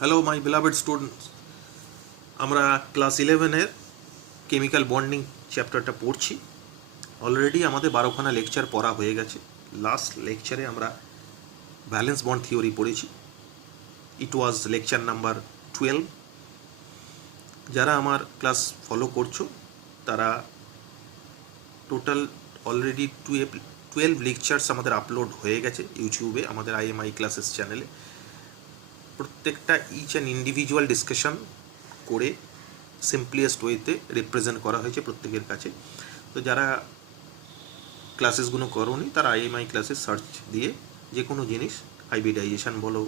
Hello my beloved students, আমরা class 11-এর chemical bonding চ্যাপ্টারটা পড়ছি। অলরেডি আমাদের 12খানা লেকচার পড়া হয়ে গেছে। লাস্ট লেকচারে আমরা ভ্যালেন্স বন্ড থিওরি পড়েছি। ইট ওয়াজ লেকচার নাম্বার 12। যারা আমার ক্লাস ফলো করছো তারা টোটাল অলরেডি 12 লেকচার্স আমাদের আপলোড হয়ে গেছে ইউটিউবে, আমাদের IMI ক্লাসেস চ্যানেলে। প্রত্যেকটা ইচ অ্যান্ড ইন্ডিভিজুয়াল ডিসকাশন করে সিম্পলিয়েস্ট ওয়েতে রিপ্রেজেন্ট করা হয়েছে প্রত্যেকের কাছে। তো যারা ক্লাসেসগুলো করোনি তারা IMI ক্লাসেস সার্চ দিয়ে যে কোনো জিনিস, হাইব্রিডাইজেশন বলো,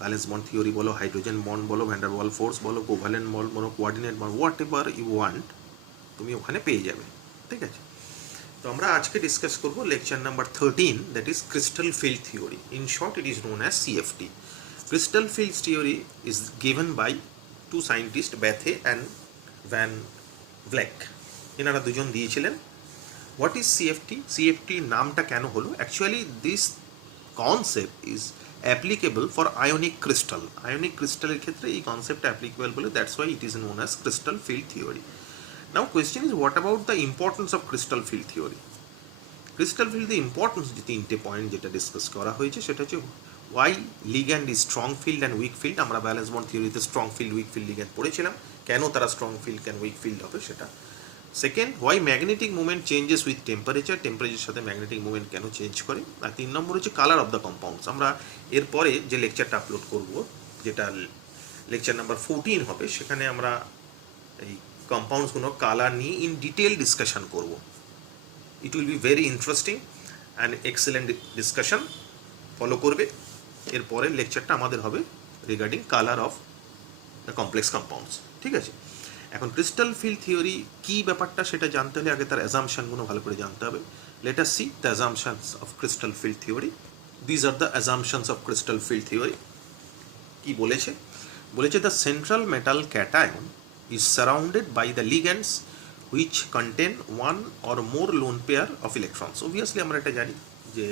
ব্যালেন্স বন্ড থিওরি বলো, হাইড্রোজেন বন্ড বলো, ভ্যান্ডার ওয়াল ফোর্স বলো, কোভ্যালেন্ট বন্ড বলো, coordinate bond, whatever you want তুমি ওখানে পেয়ে যাবে। ঠিক আছে, তো আমরা আজকে ডিসকাস করব lecture number 13, that is crystal field theory. In short it is known as CFT. Crystal field theory is given by two scientists, Bethe and Van Vleck. এনারা দুজন দিয়েছিলেন। What is CFT? CFT নামটা কেন হলো? Actually this concept is applicable for ionic crystal. Ionic ক্রিস্টালের ক্ষেত্রে এই concept applicable বলে, that's why it is known as crystal field theory. Now question is, what about the importance of crystal field theory? Crystal ফিল্ডের importance যে তিনটে point যেটা discuss করা হয়েছে সেটা হচ্ছে why ligand is strong field and weak field. আমরা valence bond থিওরিতে strong field weak field ligand পড়েছিলাম, কেন তারা strong field can weak field হবে সেটা। Second, why magnetic movement changes with temperature, টেম্পারেচারের সাথে ম্যাগনেটিক মুভমেন্ট কেন চেঞ্জ করে। আর 3 নম্বর হচ্ছে কালার অফ দ্য কম্পাউন্ডস। আমরা এরপরে যে লেকচারটা আপলোড করব, যেটা লেকচার নাম্বার 14 হবে, সেখানে আমরা এই কম্পাউন্ডসগুলো কালার নিয়ে ইন ডিটেল ডিসকাশন করব। It will be very interesting and excellent discussion follow করবে। এরপরে লেকচারটা আমাদের হবে regarding colour of the complex compounds. ঠিক আছে, এখন ক্রিস্টাল ফিল্ড থিওরি কী ব্যাপারটা সেটা জানতে হলে আগে তার অ্যাজাম্পশনগুলো ভালো করে জানতে হবে। Let us see the assumptions of crystal field theory. These are the assumptions of crystal field theory. কি বলেছে? বলেছে the central metal cation is surrounded by the ligands which contain one or more lone pair of electrons. Obviously আমরা এটা জানি যে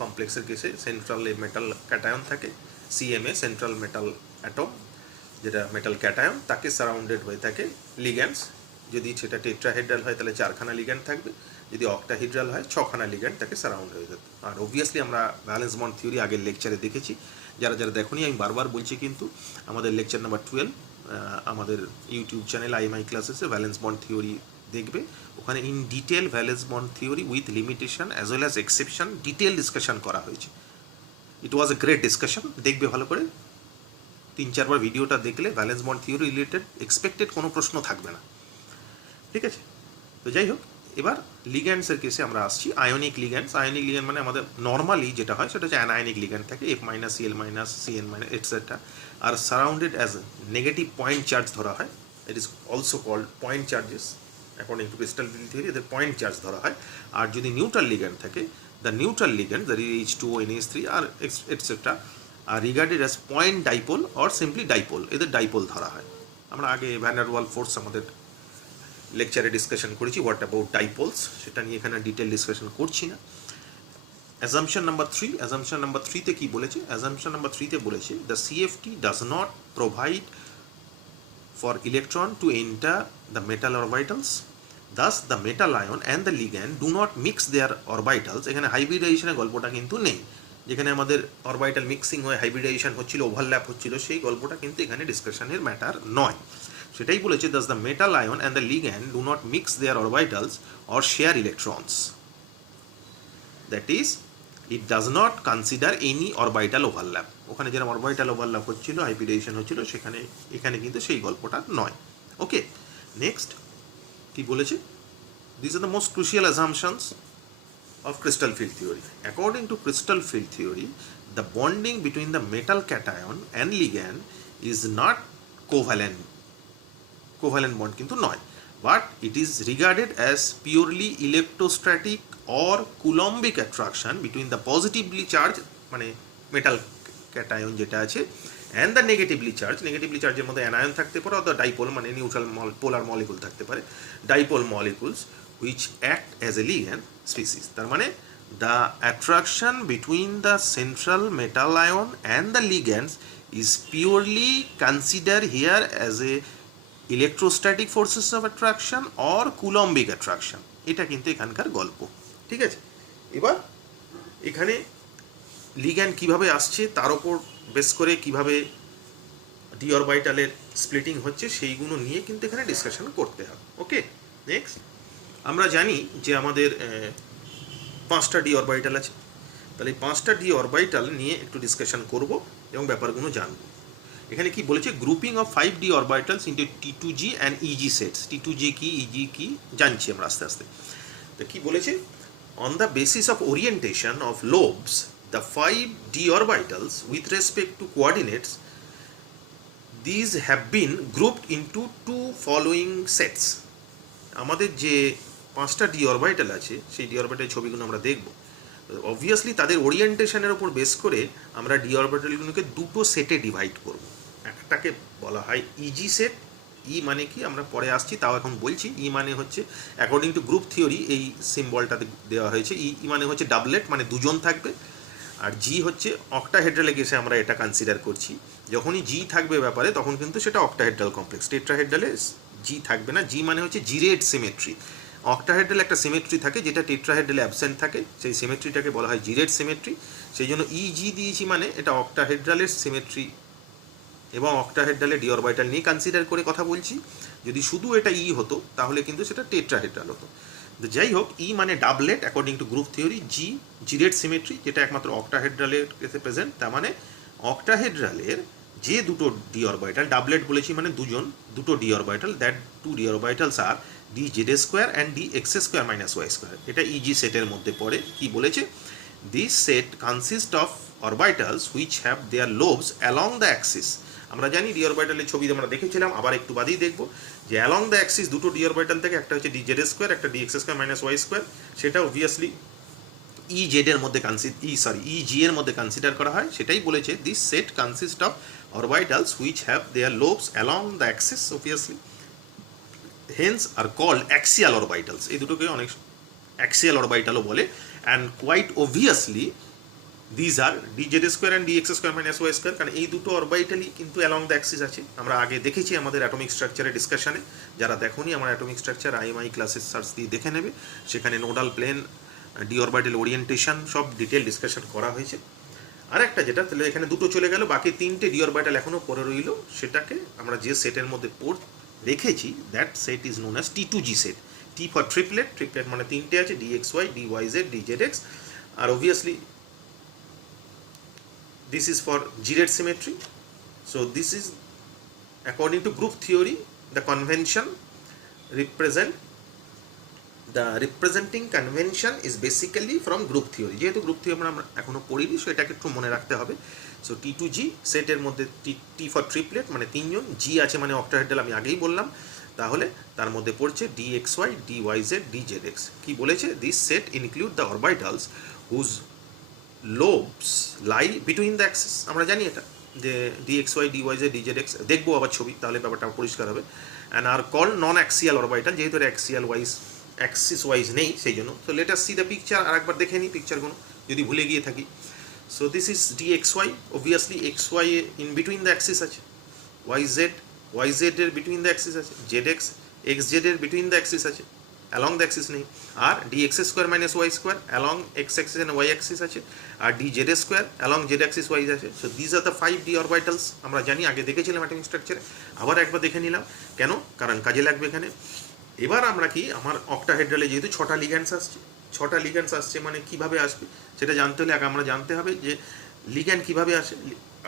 কমপ্লেক্সের কেসে central metal cation থাকে, CMA সেন্ট্রাল মেটাল অ্যাটম, যেটা মেটাল ক্যাটায়ন, তাকে সারাউন্ডেড হয়ে থাকে লিগ্যান্ডস। যদি সেটা টেট্রাহেড্রাল হয় তাহলে 4খানা লিগ্যান্ড থাকবে, যদি অক্টাহিড্রাল হয় 6খানা লিগ্যান্ড তাকে সারাউন্ড হয়ে যেত। আর অবভিয়াসলি আমরা ব্যালেন্স বন্ড থিওরি আগের লেকচারে দেখেছি। যারা যারা দেখোনি আমি বারবার বলছি, কিন্তু আমাদের লেকচার নাম্বার 12 আমাদের ইউটিউব চ্যানেল IMI ক্লাসেসে ভ্যালেন্স বন্ড থিওরি দেখবে। ওখানে in detail valence bond theory with limitation as well as exception detail discussion করা হয়েছে। It was a great discussion. দেখবে ভালো করে, 3-4 বার ভিডিওটা দেখলে valence bond theory related expected কোনো প্রশ্ন থাকবে না। ঠিক আছে, তো যাই হোক, এবার লিগ্যান্ডসের কেসে আমরা আসছি। আয়নিক লিগ্যান্ডস, আয়নিক লিগ্যান্ড মানে আমাদের নর্মালি যেটা হয় সেটা হচ্ছে অ্যানায়নিক লিগ্যান্ড থাকে, F- Cl- Cn- এটসেট্রা, আর surrounded as negative point charge ধরা হয়। It is also called point charges. According to crystal field theory এদের পয়েন্ট চার্জ ধরা হয়। আর যদি নিউট্রাল লিগ্যান্ড থাকে, the neutral ligand the H2O, NH3 আর এটসেট্রা আর regarded as point dipole or simply dipole, এদের ডাইপোল ধরা হয়। আমরা আগে ভ্যান্ডার ওয়াল ফোর্স আমাদের লেকচারে ডিসকাশন করেছি, হোয়াট অ্যাবাউট ডাইপোলস, সেটা নিয়ে এখানে ডিটেল ডিসকাশন করছি না। অ্যাজাম্পশন নাম্বার 3, অ্যাজাম্পশন নাম্বার 3-তে কী বলেছে? অ্যাজাম্পশন নাম্বার 3-তে বলেছে the CFT does not provide for electron to enter the metal orbitals, thus the metal ion and the ligand do not mix their orbitals. এখানে হাইব্রিডাইজেশনের গল্পটা কিন্তু নেই। যেখানে আমাদের অরবিটাল মিক্সিং হয়ে হাইব্রিডাইজেশন হচ্ছিল, ওভারল্যাপ হচ্ছিল, সেই গল্পটা কিন্তু এখানে ডিসকাশনের ম্যাটার নয়। সেটাই বলেছে, thus the metal ion and the ligand do not mix their orbitals or share electrons, that is it does not consider any orbital overlap. ওখানে যেরকম অরবিটাল ওভারল্যাপ হচ্ছিল, হাইব্রিডাইজেশন হচ্ছিল, সেখানে এখানে কিন্তু সেই গল্পটা নয়। ওকে, নেক্সট কি বলেছে? This are the most crucial assumptions of crystal field theory. According to crystal field theory, the bonding between the metal cation and ligand is not covalent. Covalent bond কিন্তু নয়, but it is regarded as purely electrostatic or coulombic attraction between the positively charged মানে metal cation যেটা আছে and the negatively charged মধ্যে anion থাকতে পারে, অথবা dipole মানে নিউট্রাল পোলার মলিকুল থাকতে পারে, dipole molecules which act as a ligand species. তার মানে the attraction between the central metal ion and the ligands is purely considered here as a electrostatic forces of attraction or coulombic attraction. এটা কিন্তু এখানকার গল্প, ঠিক আছে। এবার এখানে লিগ্যান্ড কিভাবে আসছে তার ওপর বেস করে কিভাবে ডি অরবিটালের স্প্লিটিং হচ্ছে সেইগুলো নিয়ে কিন্তু এখানে ডিসকাশন করতে হবে। ওকে, নেক্সট আমরা জানি যে আমাদের 5টা ডি অরবিটাল আছে, তাহলে এই 5টা ডি অরবিটাল নিয়ে একটু ডিসকাশন করব এবং ব্যাপারগুলো জানব। এখানে কি বলেছে, grouping of 5D orbitals into T2G and EG sets. T2G কি EG কি জানছি আমরা আস্তে আস্তে। তো কি বলেছে, on the basis of orientation of lobes the 5D orbitals with respect to coordinates these have been grouped into 2 following sets. আমাদের যে 5টা ডি অরবিটাল আছে সেই ডি অরবিটাল ছবিগুলো আমরা দেখব। অবভিয়াসলি তাদের ওরিয়েন্টেশনের ওপর বেস করে আমরা ডি অরবিটালগুলোকে দুটো সেটে ডিভাইড করব। একটাকে বলা হয় ইজি সেট। ই মানে কি আমরা পরে আসছি, তাও এখন বলছি। ই মানে হচ্ছে অ্যাকর্ডিং টু গ্রুপ থিওরি এই সিম্বলটাতে দেওয়া হয়েছে। ই মানে হচ্ছে ডাবলেট, মানে দুজন থাকবে। আর জি হচ্ছে অক্টাহেড্রালে গেছে আমরা এটা কনসিডার করছি। যখনই জি থাকবে ব্যাপারে তখন কিন্তু সেটা অক্টাহেড্রাল কমপ্লেক্স। টেট্রাহেড্রালে জি থাকবে না। জি মানে হচ্ছে জিরেড সিমেট্রি। অক্টাহেড্রাল একটা সিমেট্রি থাকে যেটা টেট্রাহেড্রালে অ্যাবসেন্ট থাকে, সেই সিমেট্রিটাকে বলা হয় জিরেড সিমেট্রি। সেই জন্য ইজি দিয়েছি, মানে এটা অক্টাহেড্রালের সিমেট্রি এবং অক্টাহেড্রালে ডি অরবিটাল নিয়ে কনসিডার করে কথা বলছি। যদি শুধু এটা ই হতো তাহলে কিন্তু সেটা টেট্রাহেড্রাল হতো। তো যাই হোক, ই মানে doublet according to group theory. G gerade symmetry, যেটা একমাত্র অক্টাহেড্রালের ক্ষেত্রে প্রেজেন্ট। তার মানে অক্টাহেড্রালের যে দুটো ডি অরবিটাল, ডাবলেট বলেছি মানে দুজন, দুটো d orbital, that 2 d orbitals আর d Z square and d x square minus Y square. এটা ইজি সেটের মধ্যে পড়ে। কি বলেছে, this set consist of orbitals which have their lobes along the axis. আমরা জানি ডি অরবিটালের ছবি আমরা দেখেছিলাম, আবার একটু বাদেই দেখবো যে অ্যালং দ্য অ্যাক্সিস দুটো ডি অরবিটাল থেকে, একটা হচ্ছে ডি জেড স্কোয়ার, একটা d x square minus Y square. সেটা অবভিয়াসলি ই জেড এর মধ্যে ই জি এর মধ্যে কনসিডার করা হয়। সেটাই বলেছে, this set consist of orbitals which have their lobes along the axis obviously, hence are called axial orbitals. এই দুটোকে অনেক অ্যাক্সিয়াল অরবিটালও বলে। And quite obviously these are d Z square and d x square minus Y square, কারণ এই দুটো অরবিটালই কিন্তু along the axis আছে। আমরা আগে দেখেছি আমাদের অ্যাটমিক স্ট্রাকচারের ডিসকাশনে। যারা দেখোনি আমার অ্যাটমিক স্ট্রাকচার আইএমআই ক্লাসের সার্চ দিয়ে দেখে নেবে, সেখানে nodal plane, d orbital orientation সব ডিটেল ডিসকাশন করা হয়েছে। আর একটা যেটা, তাহলে এখানে দুটো চলে গেল, বাকি 3টে ডি অরবিটাল এখনও পড়ে রইল। সেটাকে আমরা যে সেটের মধ্যে রেখেছি, that set is known as T2G set. T for triplet, triplet মানে 3টে আছে, d x Y, D Y Z, D Z x. আর obviously this is for Giret symmetry. So this is according to group theory, the convention representing convention is basically from group theory. যেহেতু group theory আমরা এখনো পড়িনি, so এটাকে একটু মনে রাখতে হবে। সো T2G সেটের মধ্যে টি ফর ট্রিপলেট মানে 3জন, জি আছে মানে অক্টাহেড্রাল, আমি আগেই বললাম। তাহলে তার মধ্যে পড়ছে d x Y, D Y Z, D Z x. কি বলেছে, this set include the orbitals whose lobes lie between the axis. আমরা জানি এটা যে d x Y, D Y Z, D Z x, দেখবো আবার ছবি, তাহলে ব্যাপারটা পরিষ্কার হবে। And are call non axial orbital, যেহেতু অ্যাক্সিয়াল ওয়াইজ অ্যাক্সিস ওয়াইজ নেই সেই জন্য। তো let us see the picture, আর একবার দেখে নিই পিকচারগুলো যদি ভুলে গিয়ে থাকি। So this is d x y, obviously x y in between the axis আছে, ওয়াই জেড এর বিটুইন দ্য অ্যাক্সিস আছে, জেড এক্স, এক্স জেড এর বিটুইন দ্য অ্যাক্সিস আছে, অ্যালং দ্য অ্যাক্সিস নেই। আর D x square minus Y square along x axis and y axis আছে, আর d Z square along z axis y আছে। So these are the 5 d orbitals. আমরা জানি, আগে দেখেছিলাম অ্যাটমিক স্ট্রাকচারে, আবার একবার দেখে নিলাম। কেন? কারণ কাজে লাগবে এখানে। এবার আমরা কি, আমার অক্টাহেড্রালে যেহেতু 6টা লিগ্যান্ডস আসছে, 6টা লিগ্যান্ডস আসছে মানে কিভাবে আসবে সেটা জানতে হলে আগে আমরা জানতে হবে যে লিগ্যান্ড কিভাবে আসে।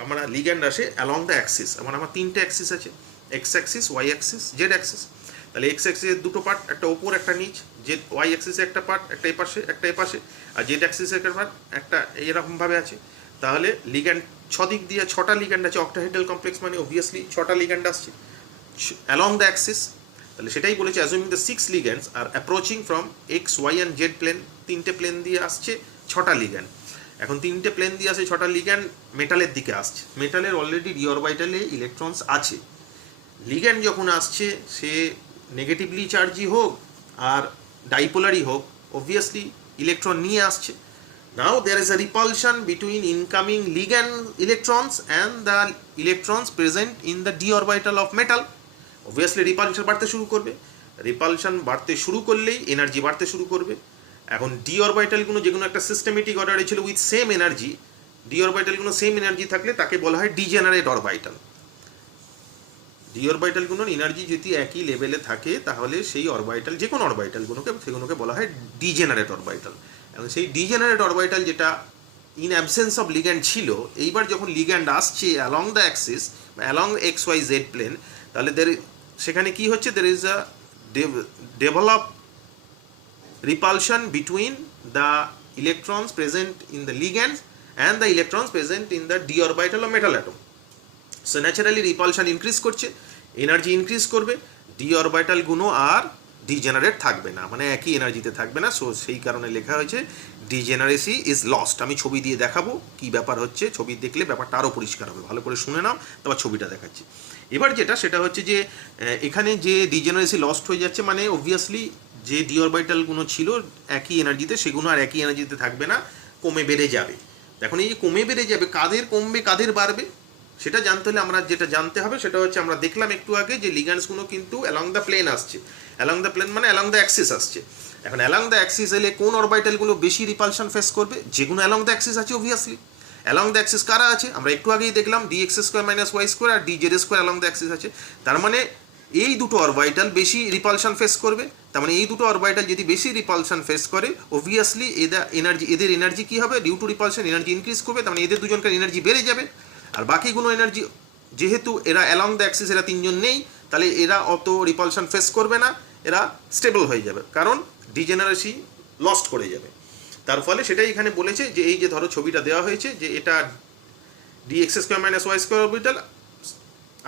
আমরা লিগ্যান্ড আসে অ্যালং দ্য অ্যাক্সিস। আমার 3টে অ্যাক্সিস আছে, x axis, y axis, z axis. তাহলে এক্স অ্যাক্সিসের দুটো পার্ট, একটা ওপর একটা নিচ। জেড ওয়াই অ্যাক্সিসের একটা পার্ট, একটা এপাশে একটা এপাশে। আর জেড অ্যাক্সিসের একটা পার্ট, একটা এইরকমভাবে আছে। তাহলে লিগ্যান্ড 6 দিক দিয়ে 6টা লিগ্যান্ড আছে। অক্টাহেড্রাল কমপ্লেক্স মানে অবভিয়াসলি 6টা লিগ্যান্ড আসছে অ্যালং দ্য অ্যাক্সিস। তাহলে সেটাই বলেছে, assuming the 6 ligands are approaching from x y and z plane. 3টে প্লেন দিয়ে আসছে 6টা লিগ্যান্ড। এখন 3টে প্লেন দিয়ে আসে 6টা লিগ্যান্ড মেটালের দিকে আসছে। মেটালের অলরেডি ডি অরবিটালে ইলেকট্রনস আছে। লিগ্যান্ড যখন আসছে, সে নেগেটিভলি চার্জই হোক আর ডাইপোলারই হোক, অবভিয়াসলি ইলেকট্রন নিয়ে আসছে। Now there is a repulsion between incoming ligand electrons and the electrons present in the d orbital of metal. Obviously repulsion বাড়তে শুরু করবে, রিপালশন বাড়তে শুরু করলেই এনার্জি বাড়তে শুরু করবে। এখন ডি অরবিটালগুলো যেগুলো একটা সিস্টেমেটিক অর্ডারে ছিল উইথ সেম এনার্জি, ডি অরবিটালগুলো সেম এনার্জি থাকলে তাকে বলা হয় ডিজেনারেট অরবিটাল। ডি অরবিটালগুলোর এনার্জি যদি একই লেভেলে থাকে তাহলে সেই অরবিটাল, যে কোনো অরবিটালগুলোকে সেগুলোকে বলা হয় ডিজেনারেট অরবিটাল। এবং সেই ডিজেনারেট অরবিটাল যেটা ইন অ্যাবসেন্স অফ লিগ্যান্ড ছিল, এইবার যখন লিগ্যান্ড আসছে অ্যালং দ্য অ্যাক্সিস বা along x y z plane, তাহলে সেখানে কি হচ্ছে, there is a develop repulsion between the electrons present in the ligands and the electrons present in the d orbital of metal atom. So naturally repulsion increase করছে, energy increase করবে, D orbital গুলো আর degenerate থাকবে না, মানে একই এনার্জিতে থাকবে না। So সেই কারণে লেখা হয়েছে ডিজেনারেসি ইজ লস্ট। আমি ছবি দিয়ে দেখাবো কি ব্যাপার হচ্ছে, ছবি দেখলে ব্যাপারটা আরও পরিষ্কার হবে। ভালো করে শুনে নাও, তারপর ছবিটা দেখাচ্ছি। এবার সেটা হচ্ছে যে এখানে যে ডিজেনারেসি লস্ট হয়ে যাচ্ছে, মানে অবভিয়াসলি যে ডি অরবিটালগুলো ছিল একই এনার্জিতে, সেগুলো আর একই এনার্জিতে থাকবে না, কমে বেড়ে যাবে। এখন এই কমে বেড়ে যাবে, কাদের কমবে কাদের বাড়বে সেটা জানতে হলে আমরা যেটা জানতে হবে সেটা হচ্ছে, আমরা দেখলাম একটু আগে যে লিগ্যান্ডসগুলো কিন্তু অ্যালং দ্য প্লেন আসছে। অ্যালং দ্য প্লেন মানে অ্যালং দ্য অ্যাক্সিস আসছে। এখন অ্যালং দ্য অ্যাক্সিস এলে কোন অরবিটালগুলো বেশি রিপালশন ফেস করবে? যেগুলো অ্যালং দ্য অ্যাক্সিস আছে অবভিয়াসলি। অ্যালং দ্য অ্যাক্সিস কারা আছে? আমরা একটু আগেই দেখলাম d x square minus Y square আর d Z square along the axis আছে। তার মানে এই দুটো অরবিটাল বেশি রিপালশন ফেস করবে। তার মানে এই দুটো অরবিটাল যদি বেশি রিপালশন ফেস করে, অবভিয়াসলি এদের এনার্জি কী হবে? Due to repulsion energy increase করবে। তার মানে এদের দুজনকার এনার্জি বেড়ে যাবে। আর বাকিগুলো এনার্জি, যেহেতু এরা অ্যালং দ্য অ্যাক্সিস এরা তিনজন নেই, তাহলে এরা অত রিপালশন ফেস করবে না, এরা স্টেবল হয়ে যাবে, কারণ ডিজেনারেসি লস্ট করে যাবে। তার ফলে সেটাই এখানে বলেছে যে এই যে ধরো ছবিটা দেওয়া হয়েছে যে এটা d x square minus Y square orbital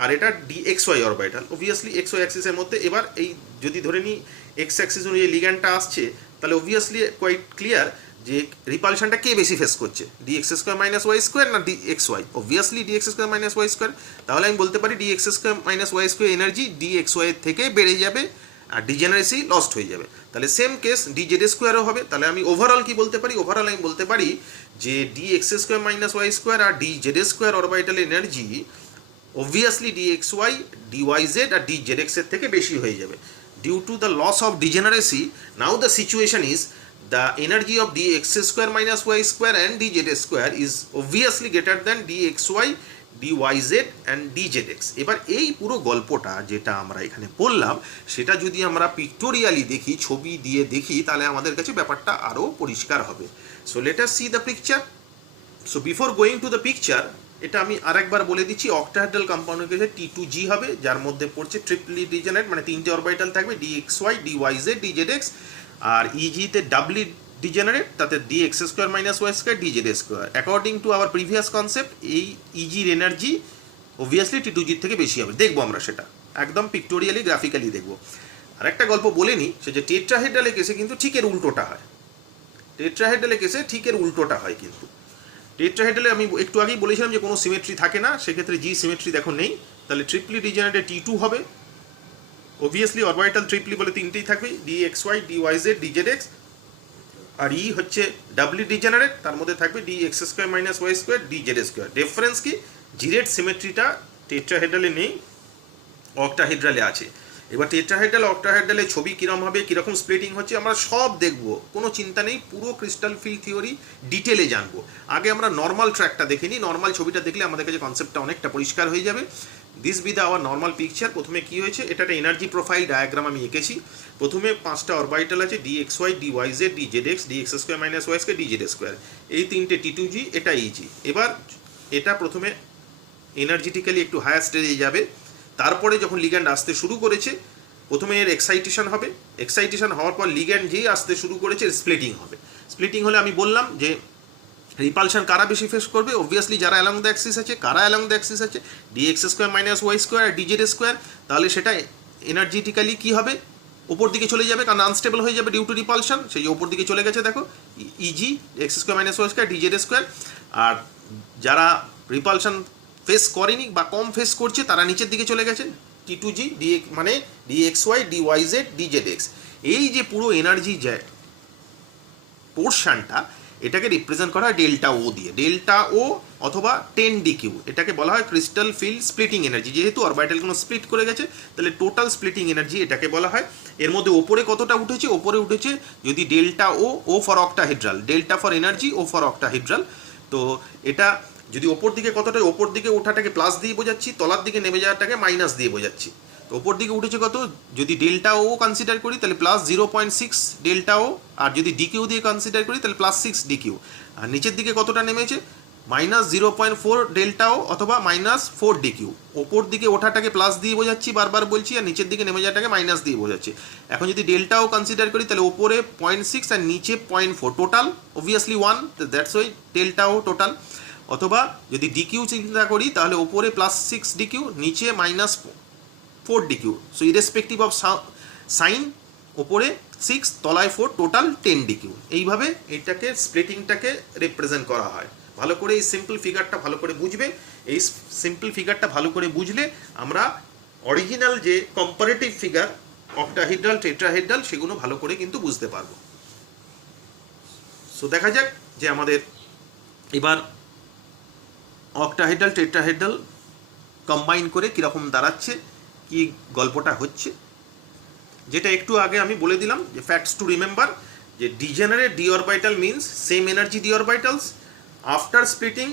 আর এটা d x y orbital. Obviously x y অ্যাক্সিসের মধ্যে, এবার এই যদি ধরে নিই এক্স অ্যাক্সিস অনুযায়ী লিগ্যান্ডটা আসছে, তাহলে অবভিয়াসলি কোয়াইট ক্লিয়ার যে রিপালশনটা কে বেশি ফেস করছে, d x square minus Y square না d x y? Obviously d x square minus Y square. তাহলে আমি বলতে পারি d x square minus Y square energy d x y থেকে বেড়ে যাবে আর ডিজেনারেসি লস্ট হয়ে যাবে। তাহলে সেম কেস ডি জেড স্কোয়ারও হবে। তাহলে আমি ওভারঅল কি বলতে পারি? ওভারঅল আমি বলতে পারি যে d x square minus Y square আর d Z square orbital energy obviously dxy, dyz আর dzx এর থেকে বেশি হয়ে যাবে। Due to the loss of degeneracy, now the situation is the energy of dx square minus y square and dz square is obviously greater than dxy, dyz and dzx. এবার এই পুরো গল্পটা যেটা আমরা এখানে বললাম, সেটা যদি আমরা পিক্টোরিয়ালি দেখি, ছবি দিয়ে দেখি, তাহলে আমাদের কাছে ব্যাপারটা আরও পরিষ্কার হবে। So let us see the picture. So before going to the picture, এটা আমি আরেকবার বলে দিচ্ছি, অক্টাহেড্রাল কম্পাউন্ডের কাছে T2G হবে, যার মধ্যে পড়ছে ট্রিপলি ডিজেনারেট, মানে তিনটে অরবিটাল থাকবে DXY, DYZ, DZX। আর ইজিতে ডাবলি ডিজেনারেট, তাতে DX square minus Y square, DZ square. According to our previous concept, এই ইজির এনার্জি অবভিয়াসলি T2G থেকে বেশি হবে। দেখবো আমরা সেটা একদম পিক্টোরিয়ালি গ্রাফিক্যালি দেখবো। আর একটা গল্প বলে নিই, সে যে টেট্রাহেড্রালে কেসে কিন্তু ঠিক এর উল্টোটা হয়। টেট্রাহেড্রালে কেসে ঠিক এর উল্টোটা হয়। কিন্তু টেট্রাহেড্রালে আমি একটু আগেই বলেছিলাম যে কোনো সিমেট্রি থাকে না, সেক্ষেত্রে জি সিমেট্রি দেখো নেই। তাহলে ট্রিপলি ডিজেনারেটে T2 হবে। অবভিয়াসলি অরবিটাল ট্রিপলি বলে তিনটেই থাকবে, DXY, DYZ, DZX। আর ই হচ্ছে ডাবলি ডিজেনারেট, তার মধ্যে থাকবে DX square minus Y square, DZ square. Difference কি? জিরেট সিমেট্রিটা টেট্রাহেড্রালে নেই, অক্টাহেড্রালে আছে। এবার টেট্রাহেড্রাল অক্টাহেড্রালে ছবি কীরকম হবে, কীরকম স্প্লিটিং হচ্ছে, আমরা সব দেখবো, কোনো চিন্তা নেই। পুরো ক্রিস্টাল ফিল্ড থিওরি ডিটেলে জানবো। আগে আমরা নর্মাল ট্র্যাকটা দেখে নিই। নর্মাল ছবিটা দেখলে আমাদের কাছে কনসেপ্টটা অনেকটা পরিষ্কার হয়ে যাবে। This be the our normal picture. প্রথমে কী হয়েছে, এটা একটা এনার্জি প্রোফাইল ডায়াগ্রাম আমি এঁকেছি। প্রথমে 5টা অরবিটাল আছে, DXY, DYZ, DZX, DX square minus Y square, DZ square. এই তিনটে T2G, এটা ইজি। এবার এটা প্রথমে এনার্জেটিক্যালি একটু হায়ার স্টেজে যাবে। তারপরে যখন লিগ্যান্ড আসতে শুরু করেছে, প্রথমে এর এক্সাইটেশন হবে। এক্সাইটেশন হওয়ার পর লিগ্যান্ড যেই আসতে শুরু করেছে, স্প্লিটিং হবে। স্প্লিটিং হলে আমি বললাম যে রিপালশন কারা বেশি ফেস করবে? অবভিয়াসলি যারা অ্যালং দ্য অ্যাক্সিস আছে। কারা অ্যালং দ্য অ্যাক্সিস আছে? DX square minus Y square আর DZ স্কোয়ার। তাহলে সেটা এনার্জেটিক্যালি কী হবে? ওপর দিকে চলে যাবে, কারণ আনস্টেবল হয়ে যাবে ডিউ টু রিপালশন। সেই ওপর দিকে চলে গেছে, দেখো e g x square minus Y square, DZ square. আর যারা রিপালশন ফেস করেনি বা কম ফেস করছে, তারা নিচের দিকে চলে গেছে, T2G, মানে DXY, DYZ, DZX। এই যে পুরো এনার্জি যায় পোর্শনটা, এটাকে রিপ্রেজেন্ট করা হয় ডেল্টা ও দিয়ে, ডেল্টা ও অথবা 10 ডিকিউ, এটাকে বলা হয় ক্রিস্টাল ফিল্ড স্প্লিটিং এনার্জি। যেহেতু অরবিটালগুলো স্প্লিট করে গেছে তাহলে টোটাল স্প্লিটিং এনার্জি এটাকে বলা হয়। এর মধ্যে ওপরে কতটা উঠেছে, ওপরে উঠেছে যদি delta o for octahedral, delta for energy, o for octahedral. তো এটা যদি ওপর দিকে কতটা, ওপর দিকে ওঠাটাকে প্লাস দিয়ে বোঝাচ্ছি, তলার দিকে নেমে যাওয়াটাকে মাইনাস দিয়ে বোঝাচ্ছি। তো ওপর দিকে উঠেছে কত, যদি ডেল্টা ও কনসিডার করি তাহলে প্লাস 0.6 ডেল্টা ও, আর যদি ডিকিউ দিয়ে কনসিডার করি তাহলে প্লাস 6 ডিকিউ। আর নিচের দিকে কতটা নেমেছে, মাইনাস 0.4 ডেল্টা ও অথবা মাইনাস 4 ডিকিউ। ওপর দিকে ওঠাটাকে প্লাস দিয়ে বোঝাচ্ছি, বারবার বলছি, আর নিচের দিকে নেমে যাওয়াটাকে মাইনাস দিয়ে বোঝাচ্ছি। এখন যদি ডেল্টা ও কনসিডার করি তাহলে ওপরে 0.6 আর নিচে 0.4, total obviously 1, that's why delta o total. অথবা যদি ডিকিউ চিন্তা করি তাহলে ওপরে প্লাস 6 ডিকিউ, নিচে minus 4 Dq. So irrespective of sign, ওপরে 6 তলায় 4, টোটাল 10 ডিকিউ। এইভাবে এটাকে স্প্লিটিংটাকে রিপ্রেজেন্ট করা হয়। ভালো করে এই সিম্পল ফিগারটা ভালো করে বুঝবে। এই সিম্পল ফিগারটা ভালো করে বুঝলে আমরা অরিজিনাল যে কম্পারেটিভ ফিগার অক্টাহেড্রাল, টেট্রাহেড্রাল, সেগুলো ভালো করে কিন্তু বুঝতে পারবো। সো দেখা যাক যে আমাদের এবার অক্টাহেড্রাল টেট্রাহেড্রাল কম্বাইন করে কীরকম দাঁড়াচ্ছে, কি গল্পটা হচ্ছে। যেটা একটু আগে আমি বলে দিলাম যে ফ্যাক্টস টু রিমেম্বার, যে degenerate d orbital means same energy d orbitals. After splitting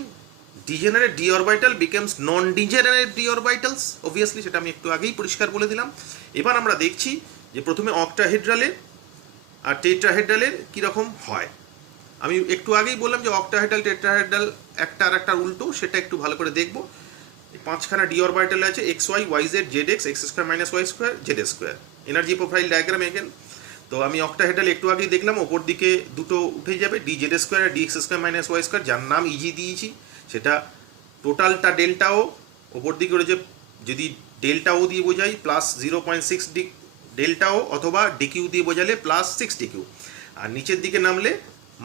degenerate d orbital becomes non degenerate d orbitals, obviously সেটা আমি একটু আগেই পরিষ্কার বলে দিলাম। এবার আমরা দেখছি যে প্রথমে অক্টাহেড্রালের আর টেট্রাহেড্রালের কীরকম হয়। আমি একটু আগেই বললাম যে অক্টাহেড্রাল টেট্রাহেড্রাল একটা আর একটা উল্টো, সেটা একটু ভালো করে দেখবো। 5খানা ডি অরবিটাল আছে, x y, y z, z x, x square minus Y square, z square. Energy profile diagram again. তো আমি অক্টাহেড্রাল একটু আগেই দেখলাম, ওপর দিকে দুটো উঠে যাবে, ডি জেড স্কোয়ার আর D x square minus Y square, যার নাম ইজি দিয়েছি। সেটা টোটালটা ডেল্টা ও, ওপর দিকে রয়েছে যদি ডেল্টা ও দিয়ে বোঝাই প্লাস 0.6 ডেল্টা ও, অথবা ডিকিউ দিয়ে বোঝালে প্লাস 6 ডিকিউ। আর নিচের দিকে নামলে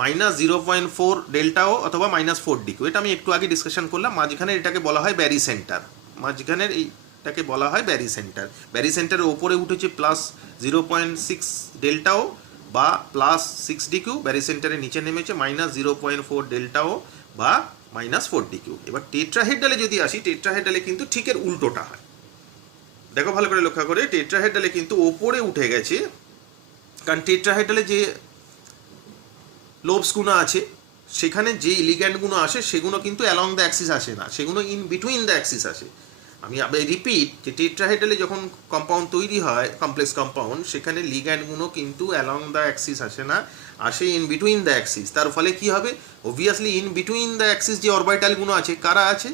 মাইনাস 0.4 ডেল্টা ও অথবা মাইনাস 4 ডিকিউ। এটা আমি একটু আগে ডিসকাশন করলাম। মাঝখানে এটাকে বলা হয় ব্যারি সেন্টার, মাঝখানের এইটাকে বলা হয় ব্যারি সেন্টার। ব্যারি সেন্টারের ওপরে উঠেছে প্লাস 0.6 ডেল্টা ও বা প্লাস 6 ডিকিউ, ব্যারি সেন্টারের নিচে নেমেছে মাইনাস 0.4 ডেল্টা ও বা মাইনাস 4 ডিকিউ। এবার টেট্রাহেড্রালে যদি আসি, টেট্রাহেড্রালে কিন্তু ঠিক এর উল্টোটা হয়। দেখো ভালো করে লক্ষ্য করে, টেট্রাহেড্রালে কিন্তু ওপরে উঠে গেছে, কারণ টেট্রাহেড্রালে যে লোবসগুলো আছে সেখানে যে ইলিগ্যান্ডগুলো আসে সেগুলো কিন্তু অ্যালং দ্য অ্যাক্সিস আসে না, সেগুলো ইন বিটুইন দ্য অ্যাক্সিস আসে। আমি রিপিট, যে টেট্রাহেড্রালে যখন কম্পাউন্ড তৈরি হয়, কমপ্লেক্স কম্পাউন্ড, সেখানে লিগ্যান্ডগুলো কিন্তু অ্যালং দ্য অ্যাক্সিস আসে না, আসে ইন বিটুইন দ্য অ্যাক্সিস। তার ফলে কি হবে, obviously in between the axis যে অরবিটালগুলো আছে, কারা আছে,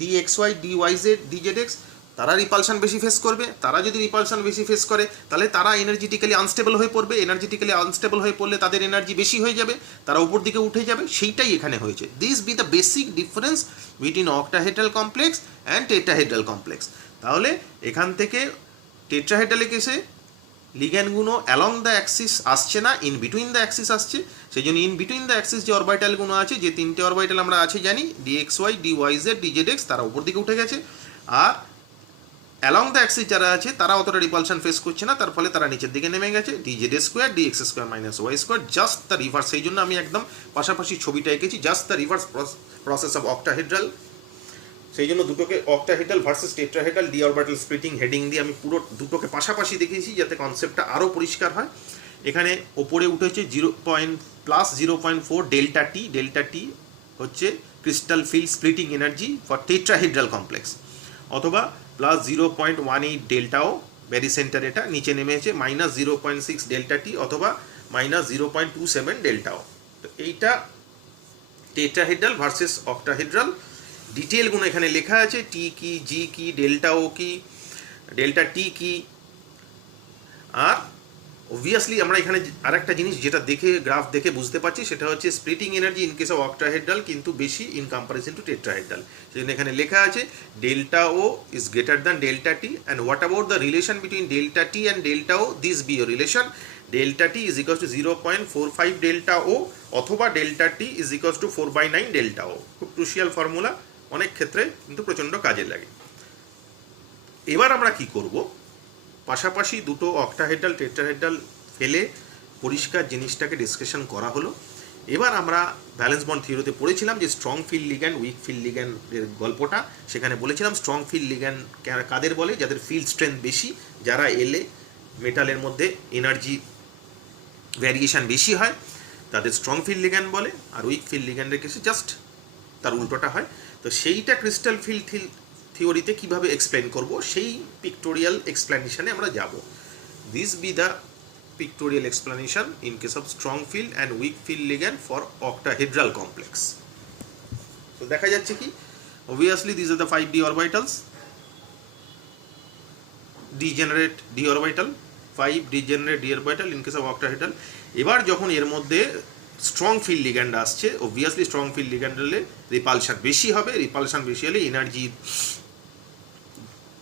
d x Y, D Y Z, D Z x, তারা রিপালশন বেশি ফেস করবে। তারা যদি রিপালশন বেশি ফেস করে তাহলে তারা এনার্জেটিক্যালি আনস্টেবল হয়ে পড়বে। এনার্জেটিক্যালি আনস্টেবল হয়ে পড়লে তাদের এনার্জি বেশি হয়ে যাবে, তারা উপর দিকে উঠে যাবে। সেইটাই এখানে হয়েছে। This be the basic difference between octahedral complex and tetrahedral complex. তাহলে এখান থেকে টেট্রাহেড্রালে কেসে লিগ্যান্ডগুলো অ্যালং দ্য অ্যাক্সিস আসছে না, ইন বিটুইন দ্য অ্যাক্সিস আসছে। সেই জন্য ইন বিটুইন দ্য অ্যাক্সিস যে অরবিটালগুলো আছে, যে তিনটে অরবিটাল আমরা আছে জানি, d x Y, D Y Z, D Z x, তারা উপর দিকে উঠে গেছে। আর অ্যালং দ্য অ্যাক্সিস যারা আছে তারা অতটা রিপালশন ফেস করছে না, তার ফলে তারা নিচের দিকে নেমে গেছে, d Z square, d x square minus Y square, just the reverse. সেই জন্য আমি একদম পাশাপাশি ছবিটা এঁকেছি, just the reverse process of octahedral. সেই জন্য দুটোকে octahedral versus tetrahedral d orbital splitting heading দিয়ে আমি পুরো দুটোকে পাশাপাশি দেখিয়েছি, যাতে কনসেপ্টটা আরও পরিষ্কার হয়। এখানে ওপরে উঠেছে প্লাস 0.4 ডেল্টা টি। ডেল্টা টি হচ্ছে crystal field splitting energy for tetrahedral complex, অথবা প্লাস 0.18 ডেল্টাও ব্যারি সেন্টার। এটা নিচে নেমেছে মাইনাস 0.6 ডেল্টা টি অথবা মাইনাস 0.27 ডেল্টাও। তো এইটা টেট্রাহেড্রাল ভার্সেস অক্টাহেড্রাল। ডিটেলগুলো এখানে লেখা আছে, টি কি, জি কি, ডেল্টা ও কি, ডেল্টা টি কি। আর অবভিয়াসলি আমরা এখানে আরেকটা জিনিস যেটা দেখে গ্রাফ দেখে বুঝতে পারছি, সেটা হচ্ছে splitting energy in case of octahedral কিন্তু বেশি ইন কম্পারিজন টু টেট্রাহেড্রাল। সেই জন্য এখানে লেখা আছে delta o is greater than delta t. And what about the relation between delta t and delta o, this be your relation. Delta t is equals to 0.45 delta o, অথবা delta t is equals to 4/9 delta o. খুব crucial formula, অনেক ক্ষেত্রে কিন্তু প্রচণ্ড কাজে লাগে। এবার আমরা কি করব, পাশাপাশি দুটো অক্টাহেড্রাল টেট্রাহেড্রাল ফেলে পরিষ্কার জিনিসটাকে ডিসকাশন করা হলো। এবার আমরা ভ্যালেন্স বন্ড থিওরিতে পড়েছিলাম যে strong field ligand weak field লিগ্যান্ডের গল্পটা। সেখানে বলেছিলাম স্ট্রং ফিল্ড লিগ্যান্ড কাদের বলে, যাদের ফিল্ড স্ট্রেংথ বেশি, যারা এলে মেটালের মধ্যে এনার্জি ভ্যারিয়েশন বেশি হয়, তাদের স্ট্রং ফিল্ড লিগ্যান্ড বলে। আর উইক ফিল্ড লিগ্যান্ডের কেসে জাস্ট তার উল্টোটা হয়। তো সেইটা ক্রিস্টাল ফিল্ড থিওরিতে কীভাবে এক্সপ্লেন করব, সেই পিক্টোরিয়াল এক্সপ্লেনেশনে আমরা যাব। This be the pictorial explanation in case of strong field and weak field ligand for octahedral complex. So দেখা যাচ্ছে কি, obviously these are the 5d orbitals, degenerate d orbital, 5 degenerate d orbital in case of octahedral. এবার যখন এর মধ্যে strong field ligand আসছে, obviously strong field ligand হলে repulsion বেশি হবে, রিপালশন বেশি হলে energy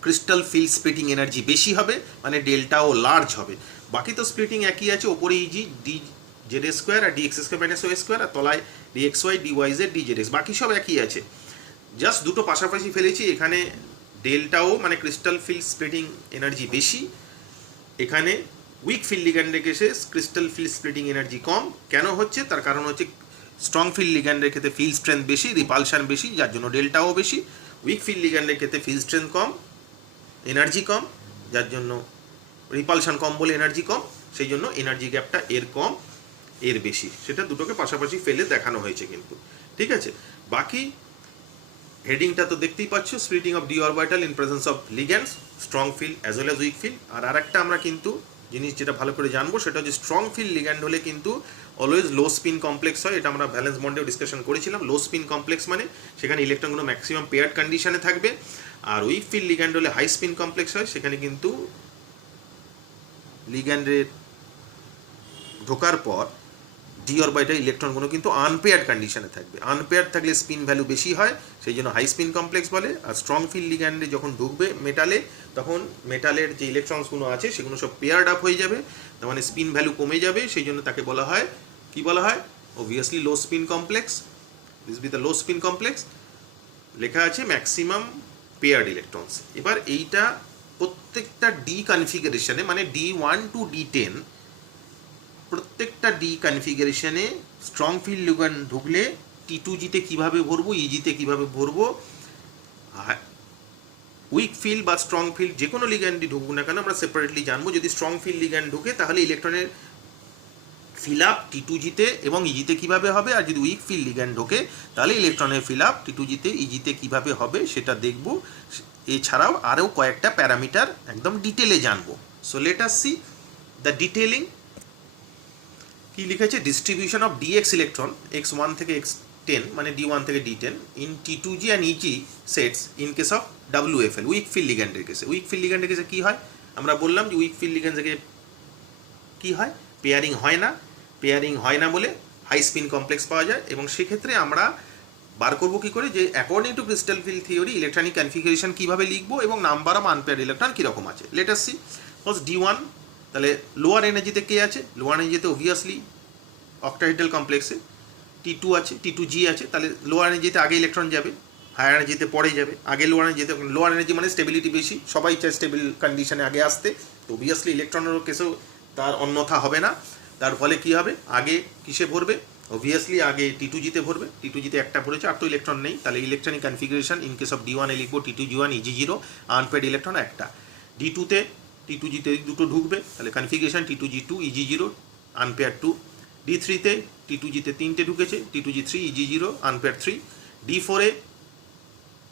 crystal field splitting energy বেশি হবে, মানে ডেল্টাও লার্জ হবে। বাকি তো স্প্লিটিং একই আছে, ওপরে ইজি ডি জেড স্কোয়ার আর D x square minus Y square, আর তলায় D x Y D Y Z D Z X, বাকি সব একই আছে, জাস্ট দুটো পাশাপাশি ফেলেছি। এখানে ডেল্টাও মানে ক্রিস্টাল ফিল্ড স্প্লিটিং এনার্জি বেশি, এখানে উইক ফিল্ড লিগ্যান্ডের কেসে ক্রিস্টাল ফিল্ড স্প্লিটিং এনার্জি কম। কেন হচ্ছে, তার কারণ হচ্ছে স্ট্রং ফিল্ড লিগ্যান্ডের ক্ষেত্রে ফিল্ড স্ট্রেংথ বেশি, রিপালশন বেশি, যার জন্য ডেল্টাও বেশি। উইক ফিল্ড লিগ্যান্ডের ক্ষেত্রে ফিল্ড স্ট্রেংথ কম, এনার্জি কম, যার জন্য রিপালশন কম বলে এনার্জি কম, সেই জন্য এনার্জি গ্যাপটা এর কম এর বেশি, সেটা দুটোকে পাশাপাশি ফেলে দেখানো হয়েছে কিন্তু। ঠিক আছে, বাকি হেডিংটা তো দেখতেই পাচ্ছ, splitting of d orbital in presence of ligands, strong field as well as weak field. আর আরেকটা আমরা কিন্তু জিনিস যেটা ভালো করে জানবো, সেটা হচ্ছে স্ট্রং ফিল্ড লিগ্যান্ড হলে কিন্তু অলওয়েজ লো স্পিন কমপ্লেক্স হয়। এটা আমরা ভ্যালেন্স বন্ডেও ডিসকাশন করেছিলাম। লো স্পিন কমপ্লেক্স মানে সেখানে ইলেকট্রনগুলো ম্যাক্সিমাম পেয়ার্ড কন্ডিশনে থাকবে। আর উইক ফিল্ড লিগ্যান্ড হলে হাই স্পিন কমপ্লেক্স হয়, সেখানে কিন্তু লিগ্যান্ডের ঢোকার পর ডি অরবিটাল ইলেকট্রনগুলো কিন্তু আনপেয়ার্ড কন্ডিশনে থাকবে। আনপেয়ার্ড থাকলে স্পিন ভ্যালু বেশি হয়, সেই জন্য হাই স্পিন কমপ্লেক্স বলে। আর স্ট্রং ফিল্ড লিগ্যান্ডে যখন ঢুকবে মেটালে, তখন মেটালের যে ইলেকট্রনসগুলো আছে সেগুলো সব পেয়ার্ড আপ হয়ে যাবে, তার মানে স্পিন ভ্যালু কমে যাবে, সেই জন্য তাকে বলা হয়, কি বলা হয়, obviously low spin complex. This be the low spin complex, লেখা আছে ম্যাক্সিমাম পেয়ার্ড ইলেকট্রনস। এবার এইটা প্রত্যেকটা ডি কনফিগারেশনে, মানে D1 to D10, প্রত্যেকটা ডি কনফিগারেশনে স্ট্রং ফিল্ড লিগ্যান্ড ঢুকলে T2G-তে কীভাবে ভরবো, ইজিতে কীভাবে ভরবো, উইক ফিল্ড বা স্ট্রং ফিল্ড যে কোনো লিগ্যান্ডই ঢুকুক না কেন আমরা সেপারেটলি জানবো। যদি স্ট্রং ফিল্ড লিগ্যান্ড ঢুকে তাহলে ইলেকট্রনের ফিল আপ T2G-তে এবং ইজিতে কীভাবে হবে, আর যদি উইক ফিল্ড লিগ্যান্ড ঢোকে তাহলে ইলেকট্রনের ফিল আপ T2G-তে ইজিতে কীভাবে হবে সেটা দেখব। এছাড়াও আরও কয়েকটা প্যারামিটার একদম ডিটেলে জানবো। So late us see the detailing. কি লিখেছে, distribution of dx electron x1 থেকে x10 মানে D1 থেকে D10 in T2G and e g sets in case of WFL, weak field লিগ্যান্ডের কেসে। উইক ফিল্ড লিগ্যান্ডের কেসে কী হয়, আমরা বললাম যে উইক ফিল্ড লিগ্যান্ড থেকে কী হয়, পেয়ারিং হয় না। পেয়ারিং হয় না বলে হাই স্পিন কমপ্লেক্স পাওয়া যায়, এবং সেক্ষেত্রে আমরা বার করবো কী করে, যে according to crystal field theory electronic configuration কীভাবে লিখবো এবং নাম্বার অফ আনপেয়ার্ড ইলেকট্রন কীরকম আছে। Late us C first D1, তাহলে লোয়ার এনার্জিতে কে আছে, লোয়ার এনার্জিতে অবভিয়াসলি অক্টাহেড্রাল কমপ্লেক্সে T2 আছে, T2G আছে, তাহলে লোয়ার এনার্জিতে আগে ইলেকট্রন যাবে, হায়ার এনার্জিতে পরে যাবে। আগে লোয়ার এনার্জিতে, লোয়ার এনার্জি মানে স্টেবিলিটি বেশি, সবাই চায় স্টেবল কন্ডিশনে আগে আসতে, তো অবভিয়াসলি ইলেকট্রনের কেসেও তার অন্যথা হবে না। তার ফলে কী হবে, আগে কিসে ভরবে, অবভিয়াসলি আগে T2G-তে ভরবে। T2G-তে একটা ভরেছে, আর তো ইলেকট্রন নেই, তাহলে electronic configuration in case of D1 এ লিখবো T2G1 EG0, আনপেয়ার্ড ইলেকট্রন একটা। D2-তে T2G-তে দুটো ঢুকবে, তাহলে কনফিগারেশন T2G2 EG0, আনপেয়ার 2। D3-তে T2G-তে তিনটে ঢুকেছে, T2G3 EG0, আনপেয়ার 3। D4-এ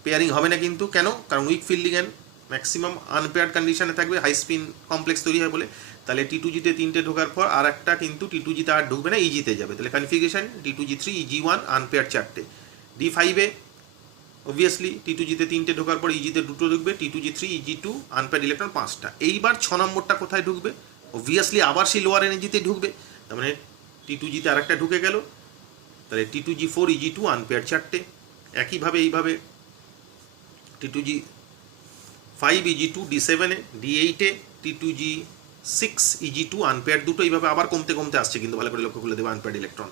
পেয়ারিং হবে না কিন্তু, কেন, কারণ week field ligand maximum unpaired কন্ডিশনে থাকবে, হাই স্পিন কমপ্লেক্স তৈরি হয় বলে। তাহলে T2G-তে তিনটে ঢোকার পর আর একটা কিন্তু T2G-তে আর ঢুকবে না, ইজিতে যাবে, তাহলে কনফিগারেশন T2G3 EG1, আনপেয়ার 4টে। D5-এ অবভিয়াসলি T2G-তে তিনটে ঢোকার পর ইজিতে দুটো ঢুকবে, T2G3 EG2, আনপেয়ার্ড ইলেকট্রন 5টা। এইবার 6 নম্বরটা কোথায় ঢুকবে, অবভিয়াসলি আবার সেই লোয়ার এনার্জিতে ঢুকবে, তার মানে T2G-তে আরেকটা ঢুকে গেল, তাহলে T2G4 EG2, আনপেয়ার 4টে। একইভাবে এইভাবে T2G5 EG2 D7-এ, D8-এ T2G6 EG2, unpair 2টো, এইভাবে আবার কমতে কমতে আসছে কিন্তু, ভালো করে লক্ষ্য করে দেবে আনপেয়ার্ড ইলেকট্রন।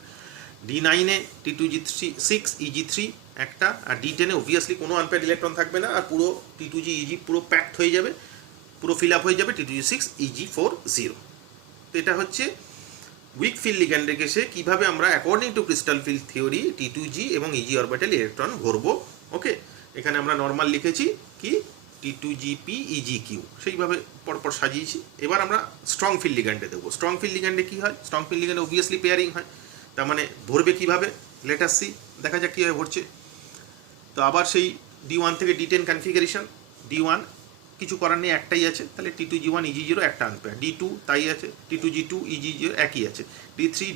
D9-এ T2G6 EG3 একটা, আর D10-এ অবভিয়াসলি কোনো আনপেয়ার্ড ইলেকট্রন থাকবে না, আর পুরো T2G EG পুরো প্যাকড হয়ে যাবে, পুরো ফিল আপ হয়ে যাবে, T2G6 EG4 0। তো এটা হচ্ছে উইক ফিল্ড লিগ্যান্ডে কেসে কীভাবে আমরা according to crystal field theory T2G এবং EG অরবিটাল ইলেকট্রন ঘুরবো। ওকে, এখানে আমরা নর্মাল লিখেছি কি T2GP EGQ, সেইভাবে পরপর সাজিয়েছি। এবার আমরা স্ট্রং ফিল্ড লিগ্যান্ডে দেবো। স্ট্রং ফিল্ড লিগ্যান্ডে কী হয়? স্ট্রং ফিল্ড লিগ্যান্ডে অবভিয়াসলি পেয়ারিং হয়, তার মানে ভরবে কীভাবে, লেট আস সি, দেখা যাক কীভাবে ভরছে। তো আবার সেই D1 থেকে D10 কনফিগারেশন। D1 কিছু করার নেই, একটাই আছে, তাহলে T2G1 EG0 একটা আনপেয়ার। D2 তাই আছে, T2G2 EG0 একই আছে।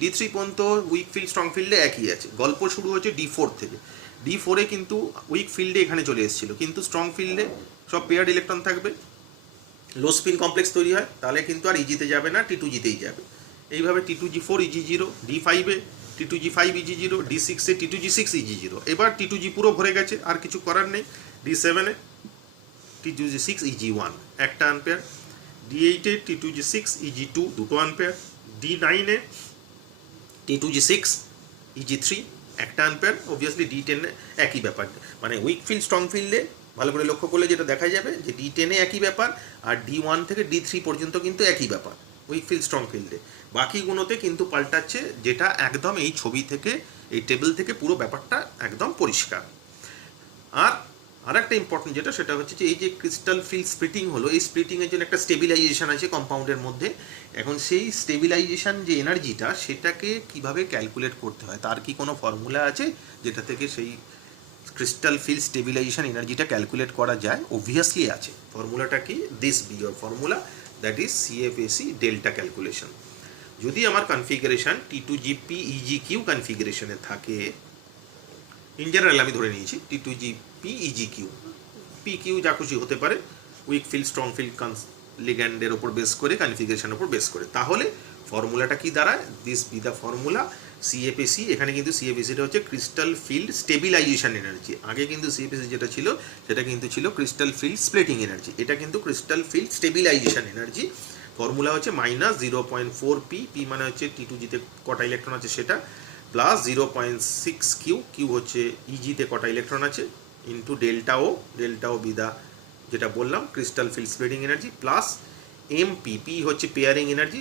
D3 পর্যন্ত উইক ফিল্ড স্ট্রং ফিল্ডে একই আছে। গল্প শুরু হচ্ছে D4 থেকে। D4-এ কিন্তু উইক ফিল্ডে এখানে চলে এসেছিলো, কিন্তু স্ট্রং ফিল্ডে সব পেয়ার্ড ইলেকট্রন থাকবে, লো স্পিন কমপ্লেক্স তৈরি হয়, তাহলে কিন্তু আর ইজিতে যাবে না, T2Gতেই যাবে। এইভাবে T2G4 EG0, D5-এ T2G5 EG0, D6-এ T2G6 EG0। এবার T2G পুরো ভরে গেছে, আর কিছু করার নেই। D7-এ T2G6 EG1 একটা আনপেয়ার, D8-এ T2G6 EG2 দুটো আনপেয়ার, D9-এ T2G6 EG3 একটা আনপেয়ার। অবভিয়াসলি D10-এ একই ব্যাপার, মানে উইক ফিল্ড স্ট্রং ফিল্ডে ভালো করে লক্ষ্য করলে যেটা দেখা যাবে যে D10-এ একই ব্যাপার, আর D1 থেকে D3 পর্যন্ত কিন্তু একই ব্যাপার উইক ফিল্ড স্ট্রং ফিল্ডে। বাকিগুলোতে কিন্তু পাল্টাচ্ছে, যেটা একদম এই ছবি থেকে, এই টেবিল থেকে পুরো ব্যাপারটা একদম পরিষ্কার। আর একটা ইম্পর্টেন্ট যেটা, সেটা হচ্ছে যে এই যে ক্রিস্টাল ফিল্ড স্প্লিটিং হলো, এই স্প্লিটিংয়ের জন্য একটা স্টেবিলাইজেশন আছে কম্পাউন্ডের মধ্যে। এখন সেই স্টেবিলাইজেশন যে এনার্জিটা, সেটাকে কিভাবে ক্যালকুলেট করতে হয়, তার কি কোনো ফর্মুলা আছে যেটা থেকে সেই ক্রিস্টাল ফিল্ড স্টেবিলাইজেশন এনার্জিটা ক্যালকুলেট করা যায়? অবভিয়াসলি আছে। ফর্মুলাটা কি? This be your formula, that is CFAC delta calculation. যদি আমার কনফিগারেশন T2GP EGQ কনফিগারেশনে থাকে, ইন জেনারেল আমি ধরে নিয়েছি T2GP EGQ, PQ যা খুশি হতে পারে, উইক ফিল্ড স্ট্রং ফিল্ড লিগ্যান্ডের ওপর বেস করে, কনফিগারেশনের ওপর বেস করে, তাহলে ফর্মুলাটা কি দাঁড়ায়? This be the formula CFAC। এখানে কিন্তু CFACটা হচ্ছে ক্রিস্টাল ফিল্ড স্টেবিলাইজেশন এনার্জি। আগে কিন্তু CFAC যেটা ছিল, সেটা কিন্তু ছিল ক্রিস্টাল ফিল্ড স্প্লিটিং এনার্জি, এটা কিন্তু crystal field stabilisation energy. Formula হচ্ছে -0.4P, P মানে হচ্ছে T2Gতে কটা ইলেকট্রন আছে সেটা, প্লাস 0.6Q, Q হচ্ছে EGতে কটা ইলেকট্রন আছে, ইন্টু ডেল্টা ও বিদা যেটা বললাম crystal field splitting energy, plus MP, P হচ্ছে পেয়ারিং এনার্জি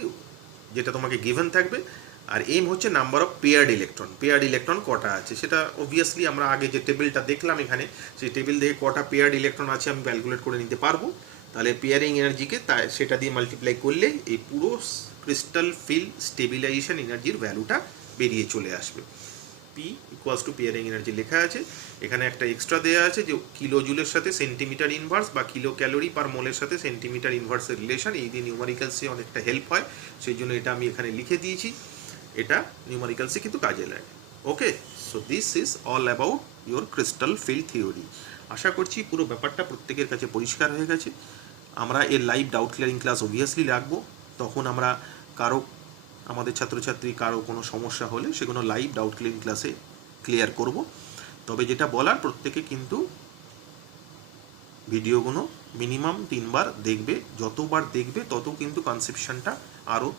যেটা তোমাকে গিভেন থাকবে, আর M হচ্ছে নাম্বার অফ পেয়ার্ড ইলেকট্রন কটা আছে সেটা। অবভিয়াসলি আমরা আগে যে টেবিলটা দেখলাম এখানে, সেই টেবিল থেকে কটা পেয়ার্ড ইলেকট্রন আছে আমি ক্যালকুলেট করে নিতে পারবো। তাহলে পেয়ারিং এনার্জিকে সেটা দিয়ে মাল্টিপ্লাই করলে এই পুরো ক্রিস্টাল ফিল্ড স্টেবিলাইজেশন এনার্জির ভ্যালুটা বেরিয়ে চলে আসবে। P equals to pairing energy লেখা আছে, এখানে একটা এক্সট্রা দেওয়া আছে যে কিলো জুলের সাথে সেন্টিমিটার ইনভার্স বা কিলো ক্যালোরি পার মোলের সাথে সেন্টিমিটার ইনভার্সের রিলেশন, এই দিয়ে নিউমারিক্যালসে অনেকটা হেল্প হয়, সেই জন্য এটা আমি এখানে লিখে দিয়েছি। এটা নিউমারিক্যালসে কিন্তু কাজে লাগে। Okay, so this is all about your crystal field theory. আশা করছি পুরো ব্যাপারটা প্রত্যেকের কাছে পরিষ্কার হয়ে গেছে। আমরা এর live doubt clearing class obviously রাখবো, তখন আমরা আমাদের ছাত্রছাত্রী কারো কোনো সমস্যা হলে সেগুলো লাইভ ডাউট ক্লিয়ারিং ক্লাসে ক্লিয়ার করব। তবে যেটা বলার, প্রত্যেকে কিন্তু ভিডিওগুলো মিনিমাম 3 বার দেখবে, যতবার দেখবে তত কিন্তু কনসেপশনটা আরও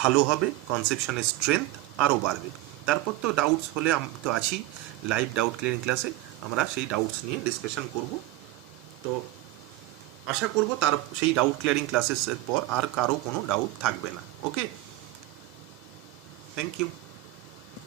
ভালো হবে, কনসেপশনের স্ট্রেংথ আরও বাড়বে। তারপর তো ডাউটস হলে তো আছি লাইভ ডাউট ক্লিয়ারিং ক্লাসে, আমরা সেই ডাউটস নিয়ে ডিসকাশন করব। তো আশা করব তার সেই ডাউট ক্লিয়ারিং ক্লাসেসের পর আর কারো কোনো ডাউট থাকবে না। ওকে, থ্যাংক ইউ।